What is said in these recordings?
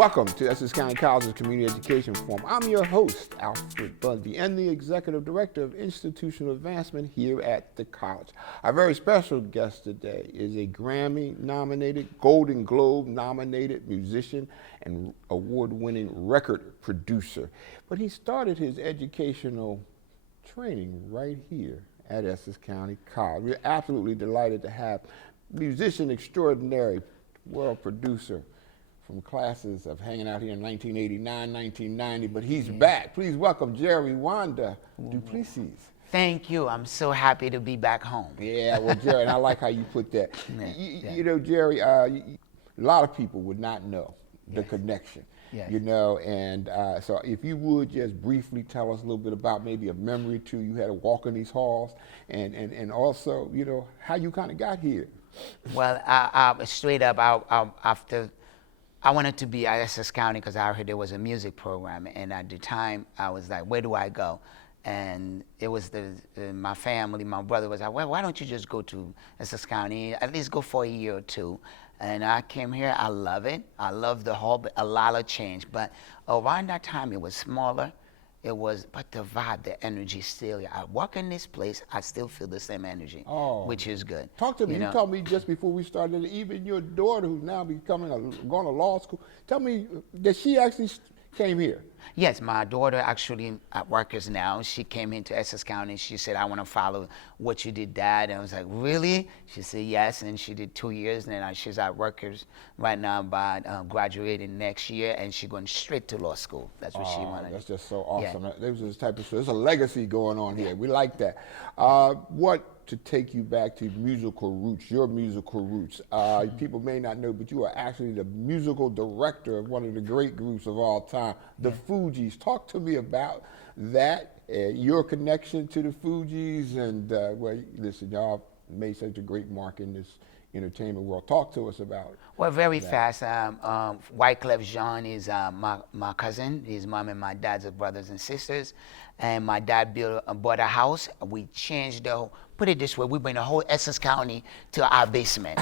Welcome to Essex County College's Community Education Forum. I'm your host, Alfred Bundy, and the Executive Director of Institutional Advancement here at the college. Our very special guest today is a Grammy-nominated, Golden Globe-nominated musician and award-winning record producer. But he started his educational training right here at Essex County College. We're absolutely delighted to have musician extraordinary, world producer, from classes of hanging out here in 1989, 1990, but he's back. Please welcome Jerry Wonda Duplessis. Thank you. I'm so happy to be back home. Yeah, well, Jerry, and I like how you put that. You know, Jerry, a lot of people would not know the connection, you know, and so if you would just briefly tell us a little bit about maybe a memory too, you had to walk in these halls, and also, you know, how you kind of got here. Well, straight up, after I wanted to be at Essex County because I heard there was a music program, and at the time I was like, where do I go? And it was my family, my brother was like, well, why don't you just go to Essex County, at least go for a year or two? And I came here, I love it. I love the whole, a lot of change. But around that time it was smaller. But the vibe, the energy still, I walk in this place, I still feel the same energy, which is good. Talk to me, you told me just before we started, even your daughter who's now going to law school, tell me that she actually came here. Yes, my daughter actually at Rutgers now. She came into Essex County. She said, I want to follow what you did, Dad. And I was like, really? She said, yes. And she did 2 years. And then she's at Rutgers right now, graduating next year. And she's going straight to law school. That's what she wanted. That's just so awesome. Yeah. There's this type of, there's a legacy going on here. We like that. To take you back to musical roots, your musical roots. People may not know, but you are actually the musical director of one of the great groups of all time, the Fugees. Talk to me about that, your connection to the Fugees, and well, listen, y'all made such a great mark in this entertainment world. Talk to us about it. Well, very fast. Wyclef Jean is my cousin. His mom and my dad's are brothers and sisters. And my dad bought a house. We changed put it this way, we bring the whole Essex County to our basement,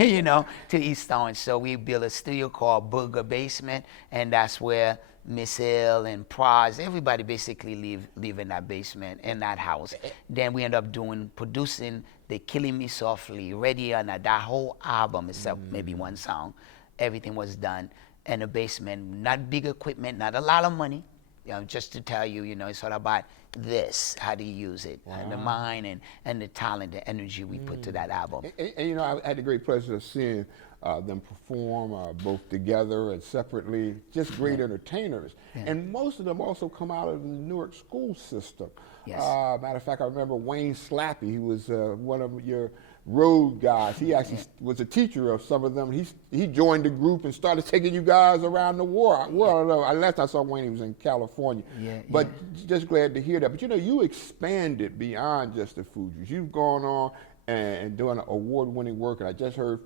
you know, to East Orange. So we built a studio called Booger Basement, and that's where Miss Hill and Praz, everybody basically live in that basement, in that house. Then we end up producing the Killing Me Softly, Ready or Not, that whole album, except maybe one song. Everything was done in a basement, not big equipment, not a lot of money. You know, just to tell you, you know, it's all about this, how to use it, and the mind and the talent, the energy we put to that album. And you know, I had the great pleasure of seeing them perform both together and separately, just great entertainers. And most of them also come out of the Newark school system. Matter of fact, I remember Wayne Slappy, he was one of your road guys. He actually was a teacher of some of them. He joined the group and started taking you guys around the world. Well, last I saw Wayne, he was in California. But just glad to hear that. But you know, you expanded beyond just the Fugees. You've gone on and doing award-winning work, and I just heard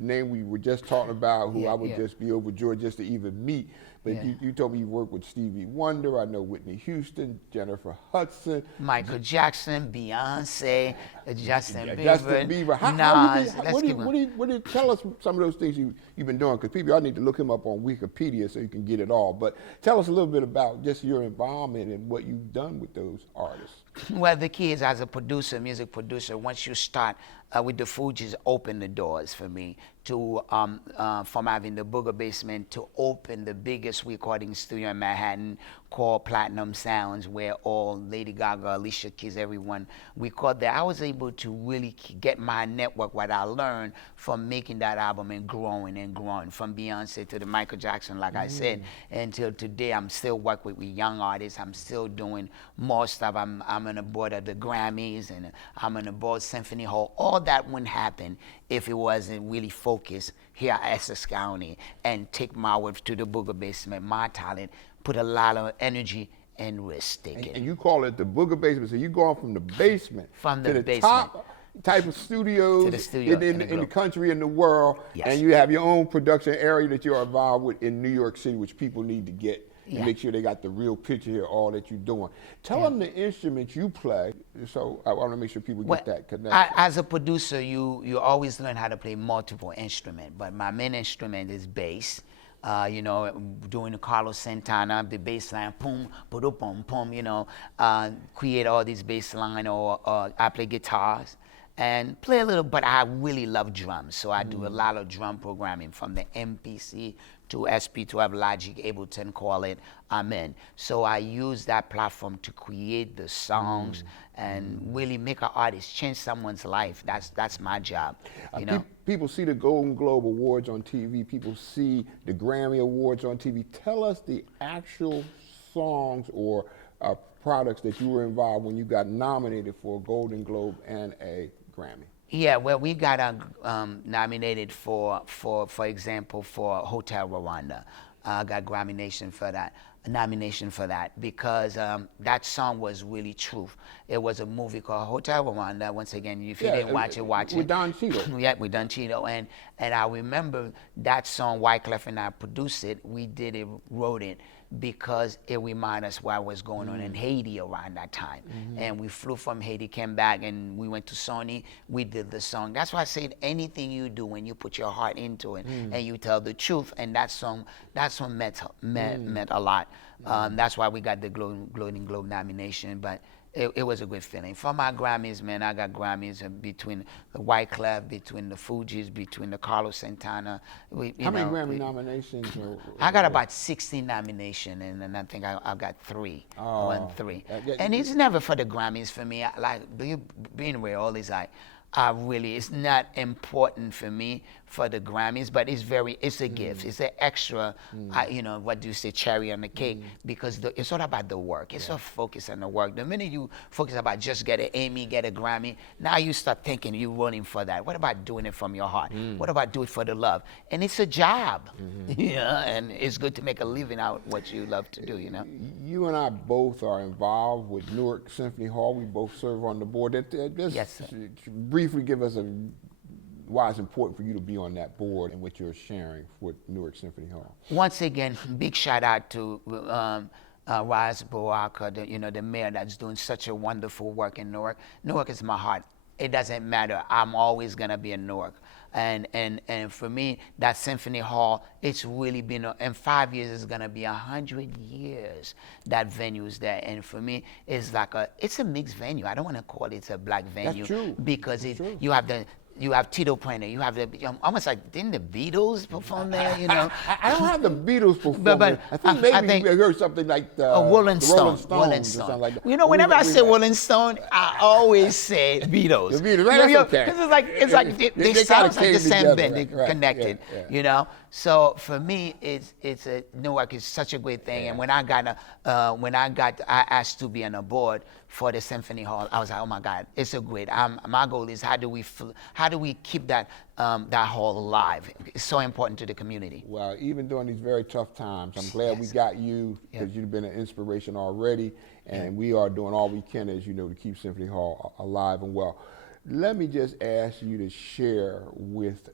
the name we were just talking about, who I would just be overjoyed just to even meet. But you told me you worked with Stevie Wonder, I know Whitney Houston, Jennifer Hudson, Michael Jackson, Beyonce, Justin Bieber. Justin Bieber. What do you tell us some of those things you've been doing? Because people, I need to look him up on Wikipedia so you can get it all. But tell us a little bit about just your involvement and what you've done with those artists. Well, the key is, as a producer, music producer, once you start with the Fugees, open the doors for me to from having the Booger Basement to open the biggest recording studio in Manhattan called Platinum Sounds, where all Lady Gaga, Alicia Keys, everyone record there. I was able to really get my network, what I learned from making that album and growing, from Beyonce to the Michael Jackson, like I said, until today. I'm still working with young artists. I'm still doing more stuff. I'm on the board of the Grammys, and I'm on the board of Symphony Hall. All that wouldn't happen if it wasn't really focused here at Essex County and take my work to the Booger Basement, my talent, put a lot of energy and risk taking. And you call it the Booger Basement, so you're going from the basement to the top type of studios in the country and the world, and you have your own production area that you're involved with in New York City, which people need to get and make sure they got the real picture here, all that you're doing. Tell them the instruments you play, so I want to make sure people get that connection. As a producer, you always learn how to play multiple instruments, but my main instrument is bass. you know, doing the Carlos Santana, the bass line, boom, boom, boom, boom, you know, create all these bass line, or I play guitars and play a little, but I really love drums. So I do a lot of drum programming from the MPC to SP12, Logic, Ableton, call it, I'm in. So I use that platform to create the songs and really make an artist, change someone's life. That's my job, you know. People see the Golden Globe Awards on TV. People see the Grammy Awards on TV. Tell us the actual songs or products that you were involved when you got nominated for a Golden Globe and a Grammy. Yeah, well, we got nominated for example, for Hotel Rwanda. I got nomination for that because that song was really true. It was a movie called Hotel Rwanda. Once again, if you didn't watch it, watch it. With Don Cheadle. Yeah, with Don Cheadle. And I remember that song, Wyclef and I produced it. We did it, wrote it, because it reminded us what was going on in Haiti around that time. And we flew from Haiti, came back, and we went to Sony. We did the song. That's why I said anything you do when you put your heart into it and you tell the truth, and that song meant a lot. That's why we got the Golden Globe nomination. But it was a good feeling. For my Grammys, man, I got Grammys between the Wyclef, between the Fugees, between the Carlos Santana. How many Grammy nominations? I got about 16 nominations, and then I think I got 3. I won 3. And it's never for the Grammys for me. Being where all these it's not important for me for the Grammys, but it's a gift. It's an extra, you know, what do you say, cherry on the cake, because it's all about the work. It's all focused on the work. The minute you focus about just get an Emmy, get a Grammy, now you start thinking you're running for that. What about doing it from your heart? What about do it for the love? And it's a job, yeah, and it's good to make a living out what you love to do, you know? You and I both are involved with Newark Symphony Hall. We both serve on the board. Yes, sir. Briefly give us why it's important for you to be on that board and what you're sharing with Newark Symphony Hall. Once again, big shout out to Raz Baraka, the mayor that's doing such a wonderful work in Newark. Newark is my heart. It doesn't matter. I'm always gonna be in Newark. And for me, that Symphony Hall, it's really been, in 5 years, it's gonna be 100 years that venue's there. And for me, it's like it's a mixed venue. I don't wanna call it a black venue. That's true. Because you have Tito Playner, you have almost like, didn't the Beatles perform there, you know? I don't have the Beatles perform but I think you heard something like the Rolling Stones or something like that. You know, whenever I say Rolling Stone, I always say Beatles. The Beatles, right? That's okay. Because they sound like the same thing, they they're connected, you know? So for me, Newark is such a great thing. And when I got asked to be on a board for the Symphony Hall, I was like, oh my God, it's so great. My goal is how do we keep that hall alive? It's so important to the community. Well, even during these very tough times, I'm glad we got you, because you've been an inspiration already, and we are doing all we can, as you know, to keep Symphony Hall alive and well. Let me just ask you to share with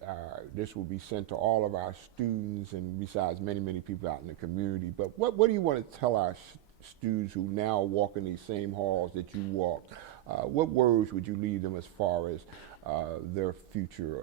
this will be sent to all of our students, and besides many, many people out in the community, but what do you want to tell our students who now walk in these same halls that you walked? What words would you leave them as far as their future?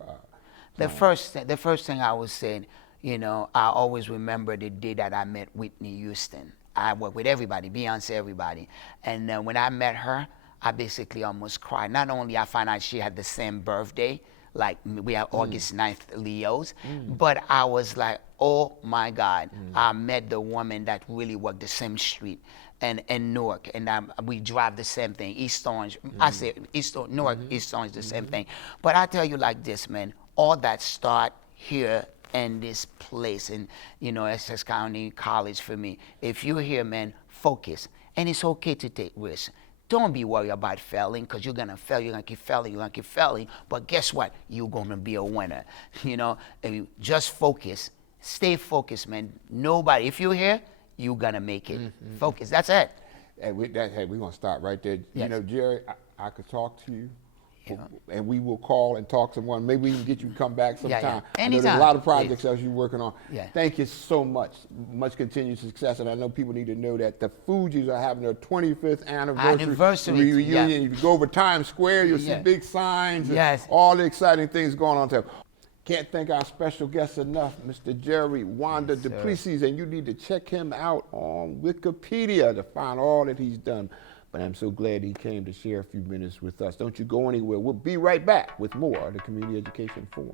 The first thing I would say, you know, I always remember the day that I met Whitney Houston. I work with everybody, Beyonce, everybody. And when I met her, I basically almost cried. Not only I found out she had the same birthday, like we have August 9th Leos, but I was like, oh my God, I met the woman that really worked the same street and Newark, and we drive the same thing, East Orange. I say Newark, East Orange, the same thing. But I tell you like this, man, all that start here in this place, in, you know, Essex County College for me. If you're here, man, focus. And it's okay to take risks. Don't be worried about failing, because you're going to fail. You're going to keep failing. You're going to keep failing. But guess what? You're going to be a winner. You know, and you just focus. Stay focused, man. Nobody, if you're here, you're going to make it. Focus. That's it. Hey, we're going to stop right there. Yes. You know, Jerry, I could talk to you. And we will call and talk to one. Maybe we can get you to come back sometime. Anytime. I know there's a lot of projects that you're working on. Yeah. Thank you so much. Much continued success. And I know people need to know that the Fugees are having their 25th anniversary reunion. If you go over Times Square, you'll see big signs and all the exciting things going on there. Can't thank our special guest enough, Mr. Jerry Wonda Duplessis, and you need to check him out on Wikipedia to find all that he's done. But I'm so glad he came to share a few minutes with us. Don't you go anywhere. We'll be right back with more of the Community Education Forum.